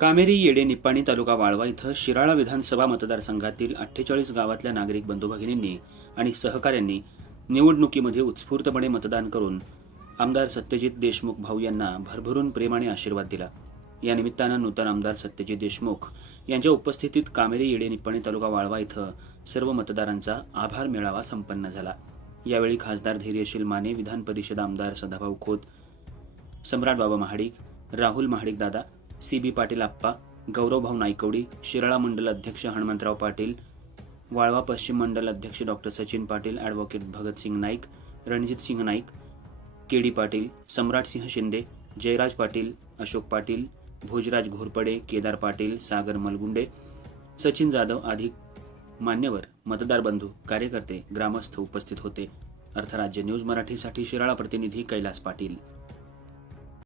कामेरी येडे निप्पाणी तालुका वाळवा इथं शिराळा विधानसभा मतदारसंघातील अठ्ठेचाळीस गावातल्या नागरिक बंधू भगिनींनी आणि सहकाऱ्यांनी निवडणुकीमध्ये उत्स्फूर्तपणे मतदान करून आमदार सत्यजित देशमुख भाऊ यांना भरभरून प्रेम आणि आशीर्वाद दिला. या निमित्तानं नूतन आमदार सत्यजित देशमुख यांच्या उपस्थितीत कामेरी येडे निप्पाणी तालुका वाळवा इथं सर्व मतदारांचा आभार मेळावा संपन्न झाला. यावेळी खासदार धैर्यशील माने विधान परिषद आमदार सदाभाऊ खोत सम्राट बाबा महाडिक राहुल महाडिक दादा सी बी पाटील आप्पा गौरवभाऊ नायकवडी शिराळा मंडल अध्यक्ष हनुमंतराव पाटील वाळवा पश्चिम मंडल अध्यक्ष doctor Sachin Patil advocate Bhagatsingh Naik Ranjit Singh Naik K D Patil Samratsingh Shinde Jayraj Patil Ashok Patil Bhojraj Ghorpade Kedar Patil Sagar Malgunde Sachin Jadhav आदी मान्यवर मतदार बंधू कार्यकर्ते ग्रामस्थ उपस्थित होते. अर्थराज्य न्यूज मराठीसाठी शिराळा प्रतिनिधी कैलास पाटील.